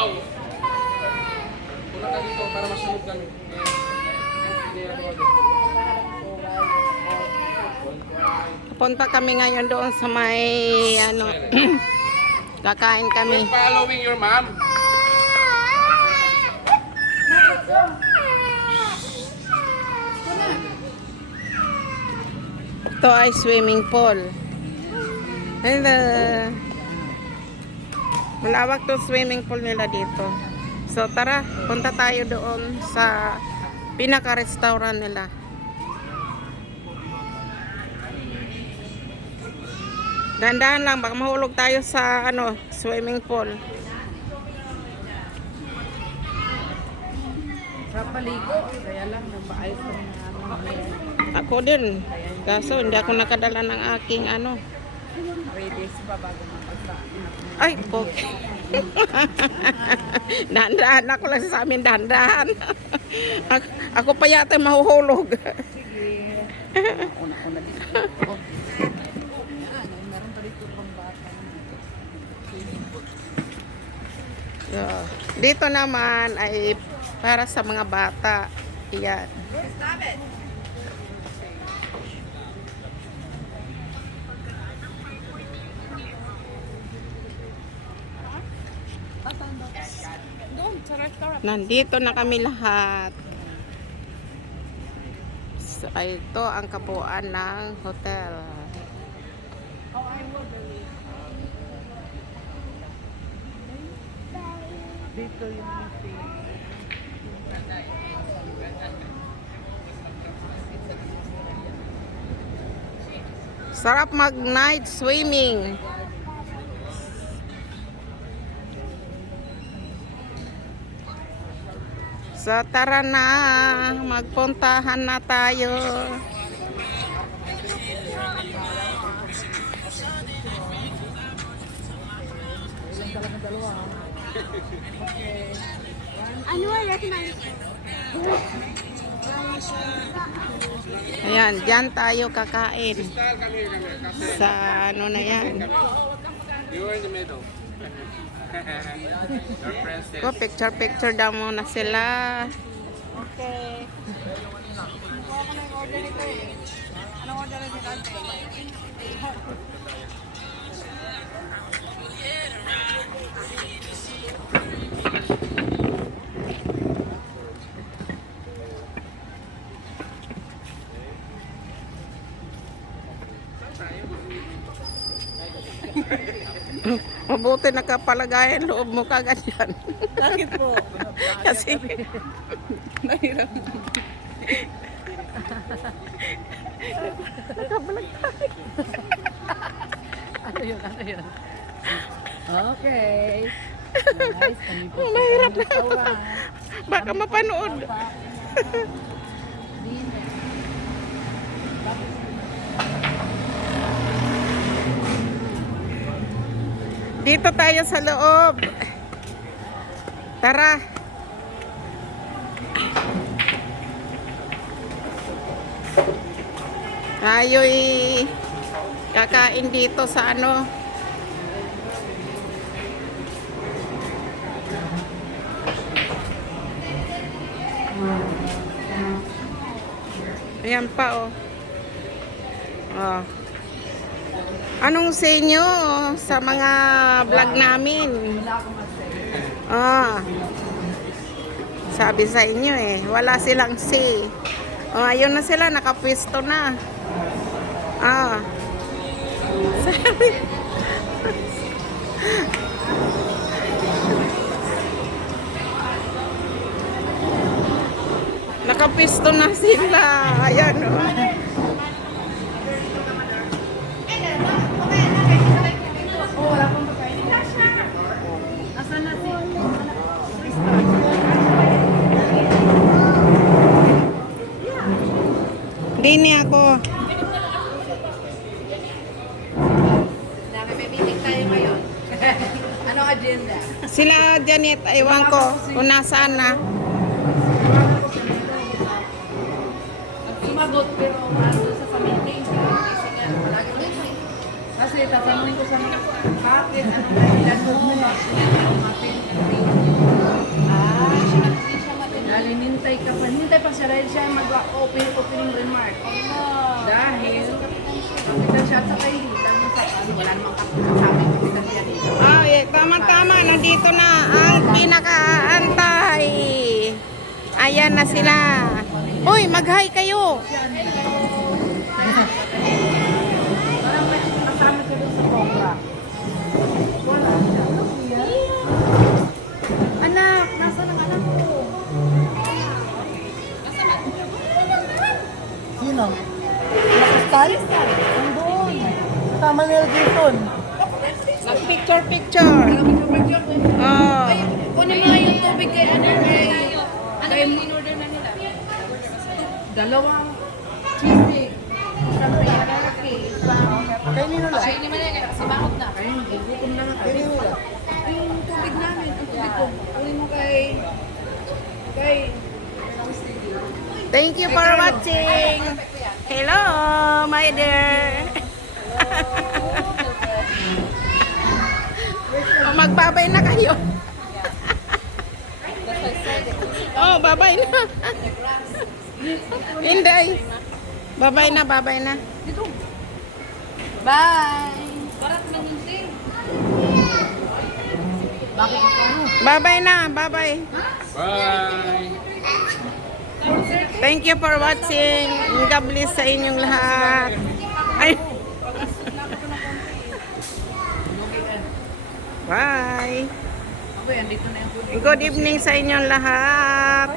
Pula ka dito para masunod kami. Punta kami ngayon doon sa may ano kakain kami. Following your mom. Ito ay swimming pool. Hello. Malawak to swimming pool nila dito. So tara, punta tayo doon sa pinaka-restaurant nila. Dahan-dahan lang, baka mahulog tayo sa ano, swimming pool. Sa paligo, kaya lang napaayos ko na Ako din. Kaso hindi ako nakadala ng aking ano. ready pa bago makasa. Ay, okay. Dahan-dahan ako lang sa amin, dahan-dahan. Ako pa yata mahuhulog. Sige. Una-una dito. Meron pa dito pang bata. So, dito naman ay para sa mga bata. Yan. Nandito na kami lahat. So, ito ang kabuuan ng hotel. Dito yung Sarap mag night swimming. So tara na, magpuntahan na tayo. Ano ay recommend? Ayan, dyan tayo kakain. Sa ano na yan. You're in the middle. Your friends there. Ko, picture daw muna sila. Okay. Kuha ko ng order nito eh. Anong order nito ate? Mabuti nakapalagayan loob mo kagad yan. Bakit po? Kasi Mahirap. Ano yun? Ano yun? Okay. Nice. mahirap na. Baka mapanood. Dito tayo sa loob. Tara. Tayo'y kakain dito sa ano. Ayan pa oh. Oh. Anong sa inyo sa mga vlog namin? Ah. Sabi sa inyo eh, wala silang say. Oh, ayun na sila, nakapwesto na. Ah. Sabi. Nakapwesto na sila. Ayan oh. Dini ako. May meeting tayo ngayon. Anong agenda? Sila Janet, ewan ko kung nasaan na. Sumagot pero ano sa meeting. Kasi nga, palagi meeting. Kasi tatanungin ko sa mga bakit, anong kailan mo, bakit, anong opening remark. Dahil, kapitan siya at saka hindi. Dahil sa wala namang kasama yung kapitan siya dito. Ah, tama-tama. Nandito na ang pinakaantay. Ayan na sila. Hoy, mag-hi kayo. Parang may kasama siya doon sa program. Wala siya. Anak, nasa ng anak ko? Sino? Nakastal? Nandun. Tama ni Elgison. Nag-picture-picture. Oh. Kunin mo nga yung tubig kay ano kay in-order na nila. Dalawang cheesecake. Siyempre, yaraki. Kay Nino lang. Ay, naman yan. Kasi bakit na? Ay, gutom na nga. Kay Nino lang. Yung tubig namin, ang tubig ko. Kunin mo kay... Thank you for watching. Hello, my dear. Oh, magbabay na kayo. Oh, babay na. Hindi. Babay na, babay na. Bye! Barat na hindi. Bakit ako? Babay na, babay. Bye! Thank you for watching. God bless sa inyong lahat. Ay. Bye. Ako yan, dito na yung tubig. Good evening sa inyong lahat.